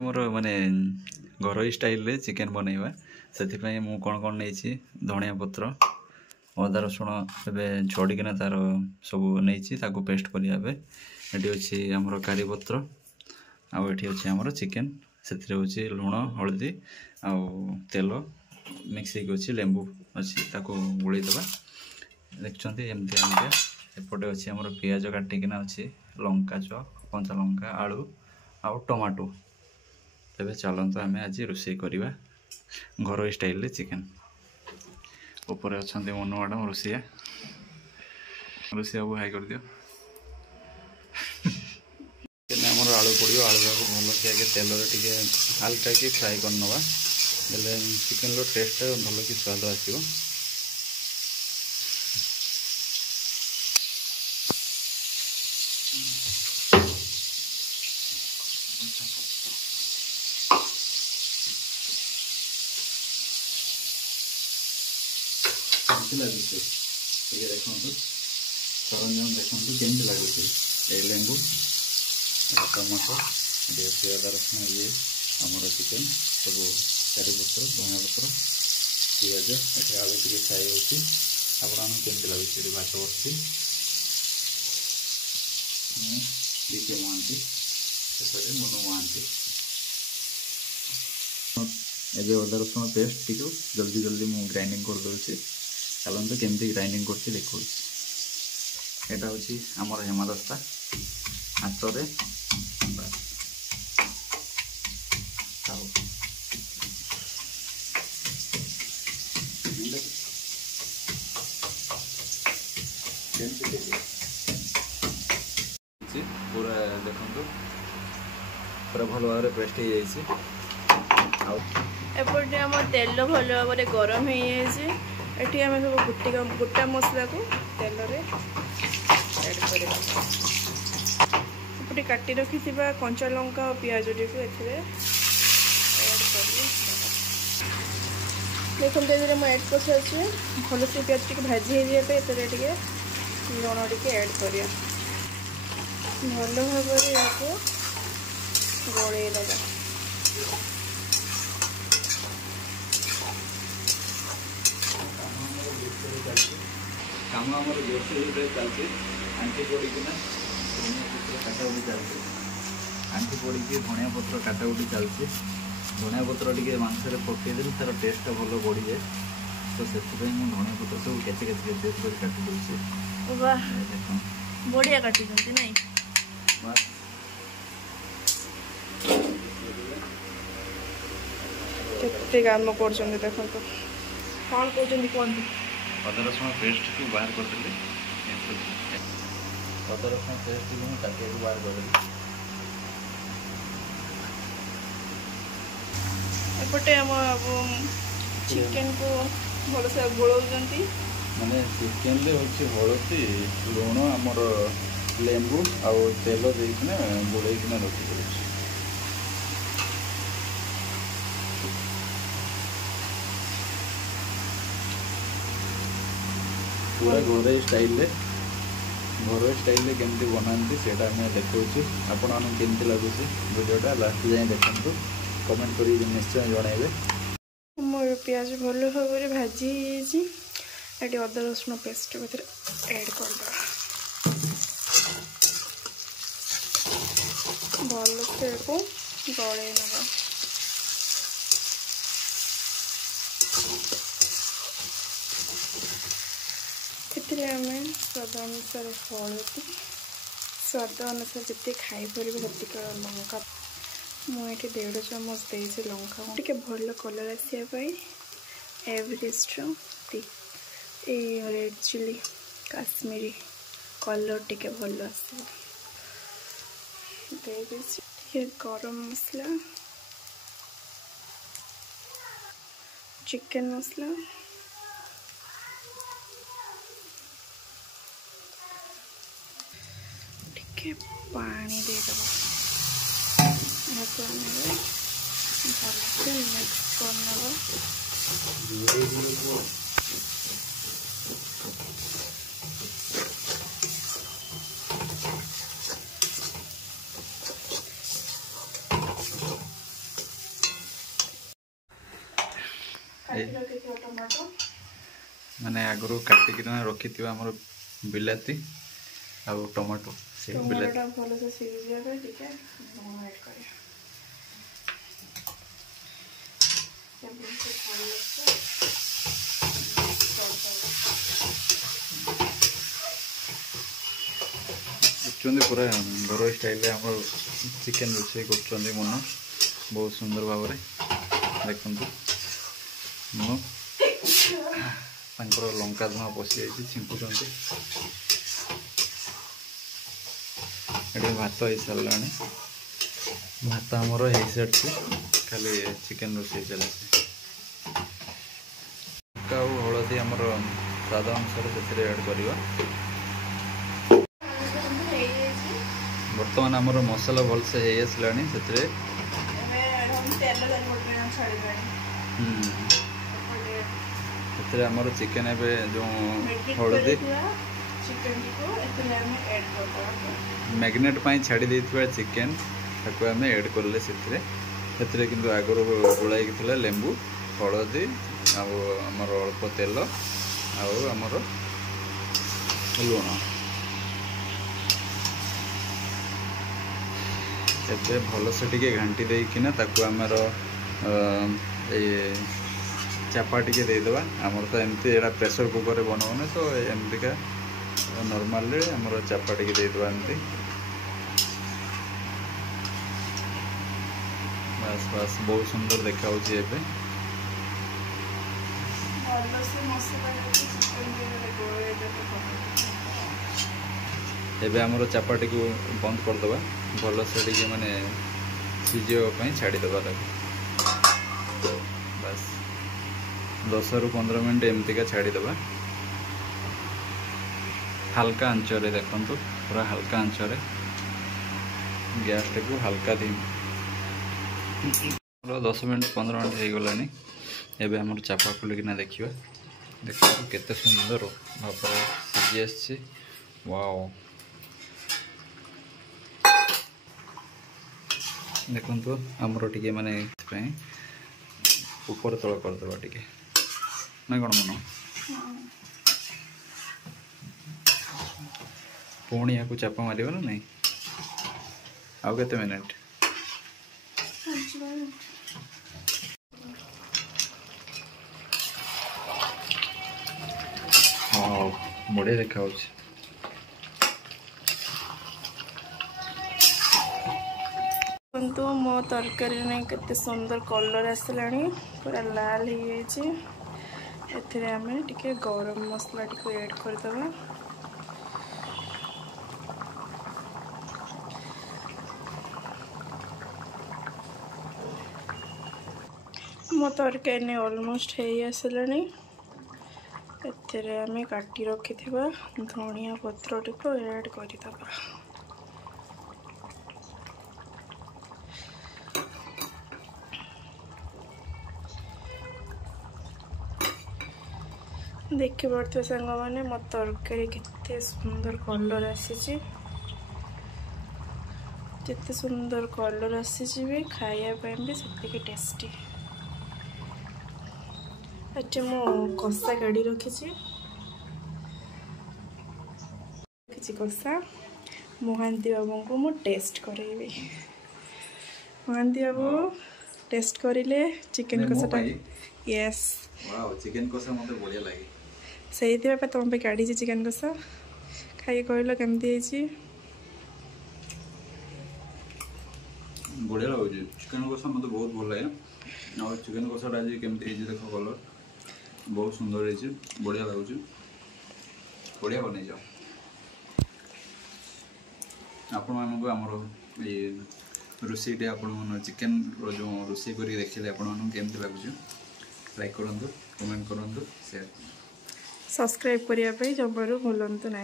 मोर माने घरोई स्टाइल रे चिकेन बनैबा से मु कौन नहीं धनिया पत्र अदा रसुण ए छड़िकिना तार सब नहीं पेस्ट करने ये अच्छी आमर करी पत्र आठी अच्छे आमर चिकेन से लुण हलदी आउ तेल मिक्स अच्छी लेंबू अच्छी गोलैदबा देखते एमती एपटे अच्छी आमर पिज काटिकिना अच्छी लंका चप कंचा लंका आलू आउ टमाटो तेरे चलते आम आज रोषे करवा घर स्टाइल चिकेन ऊपर अच्छा मनु मैडम रोषिया रोषिया को हाई कर दियो आमर आलू पड़ो आलू को भल कि आगे तेल टे हल्का कि फ्राए करनवा चिकेन टेस्ट भल कि स्वाद आसो लगे देखो सरंजाम देखो केमती लगे ये लेंबू टमाटो अदा रसुण ये आमर चिकेन सब करी पत्र धनिया पत्र पिज ये आलू टे फ्राए होमती लगे भात बसी डीके महांती शेष मनु महांती एबे अदा रसुण पेस्ट टी जल्दी जल्दी मु ग्राइंडिंग कर दूसरी चलते केमती ग्राइंडिंग कर देखा यहाँ हूँ आमर हेमदस्ता हाथ पूरा देखो पूरा भल भाव पेस्ट हो एपटे आम तेल भल भाव गरम हो एठी आम सब गोटा मसला को तेल रे ऐड करपटे काटी रखी कंचा लंका और पियाज टी को ऐड कर देखो मुझे ऐड कर भल से पियाज टी भाजी हो लुण टी ऐड कर भल भाव या गलई दबा काम आम जोरसोर चलती आंटी पड़ना काटाकुटी चलती आंटी पड़ी धनिया पत्र काटाकुटी चलती धनिया पत्र टे मांस पकईदे तार टेस्ट भल बढ़ी जाए तो से धनिया पत्र सब केचे केचे काटी दूसरी बढ़िया काटी नहीं केते काम कर देखो कौन कहते अदा रसुण पेस्ट को बाहर करदेली अदा रसुण पेस्ट को काटिया को बाहर करदेली एपटे आम चिकेन को भल से गोलाउंट माने चिकेन ले होची हलदी लुण आमर लेंबू आउ तेल देकिना गोलैकिना रखी दे पूरा घर स्टाइल केमती बनाती से देखा आपण केमती लगुच वीडियोटा लास्ट जाए देखते कमेंट कर निश्चय जनइबे मोर पियाज भल भाव भाजी ये अदा रसुण पेस्ट भर ऐड कर भल से गलई नवा आम स्वाद अनुसार हलदी स्वाद अनुसार जिते खाईपर से लंका मुझे 1.5 चामच दे लंका टे भल कलर आसापी Everest red chilli Kashmiri colour टे भल आस गरम मसला चिकेन मसला पानी देदेव भलसे मिक्स करने टमाटो माने आगु काटिकिना रखिथिबा हमर बिलाती आ टमाटो से बिलाती भल से सीझी जाबे ठीक है लूण ऐड करिया पूरा घर स्टाइल आम चिकेन रोषे कर मन बहुत सुंदर भाव देखु मन लंका धुआ पशि जाइए छिंकुंट ये भात हो सारा भात आमर हो सारी खाली चिकेन रोषे चलती हलदी आमर स्वाद अनुसार से ऐड करवा बर्तमान आमर मसला भलसे हो आसला से आमर चिकेन ए जो हलदी मैग्नेट छाड़ी देथिबा चिकेन ताको आम ऐड करले से किंतु आगर गोलाई थिला लेंबू हलदी आमर अल्प तेल आमर लुण एबे भल से टिके घांटी देकिना ताको आमर चापा टिके देदेबा आमर तो एमती एटा प्रेशर कुकर बनाऊने तो एमतीका नॉर्मल रे आमर चापा टिके देदेबा एमती बस बस बहुत सुंदर देखा होची एबे एबे आमर चापाटी को बंद कर दबा भल से टिके माने सिझिबा छाड़ीदेबा बस 10 ରୁ 15 मिनट एमतीका छाड़ीदेबा हल्का आंचरे देखु पूरा हल्का आंचरे गैस टाक हल्का दी 10 मिनट 15 मिनट हो गलानी एबे हमर चापा खोलिकिना देखिबा देखो केते सुंदर भाव सिझी आछि वाओ देखु आमर टे माने ऊपर तल करदेवा टे ना कौन मन पुणी या चापा मार ना नहीं आउ केते मिनिट हाँ बढ़िया देखा तो मो तरकारी ने केते सुंदर कलर आसलानी पूरा लाल हो जाए आम टिके गरम मसला टी ऐड करदे मो तरकारी ने ऑलमोस्ट हो आसलानी आम काटी रखि धनिया पत्र टी ऐड करदे देखी पड़े सांग मैंने मो तरकारी केते सुंदर कलर आसी जिते सुंदर कलर आसी भी खायापी भी से टेस्टी अच्छा मो कषा काढ़ी रखी कषा महांती बाबू को मु टेस्ट करेबी महांती बाबू टेस्ट करिले चिकेन कषाटा यस वाओ चिकेन कषा मते बढ़िया लागे सही तुम पे काढ़ी चिकेन कषा खाई कहल केमती बढ़िया लगे चिकेन कषा मत बहुत भल लगे और चिकेन कषाटा आज केमती देख कलर बहुत सुंदर है बढ़िया लगुच बढ़िया बन जाओ आपण मानक आमर ये रोषेटे आपण चिकेन जो रोषे कर देखिले आपण केमती लगुच लाइक करूँ कमेंट करूँ शेयर सब्सक्राइब करने जमारू भूलु ना।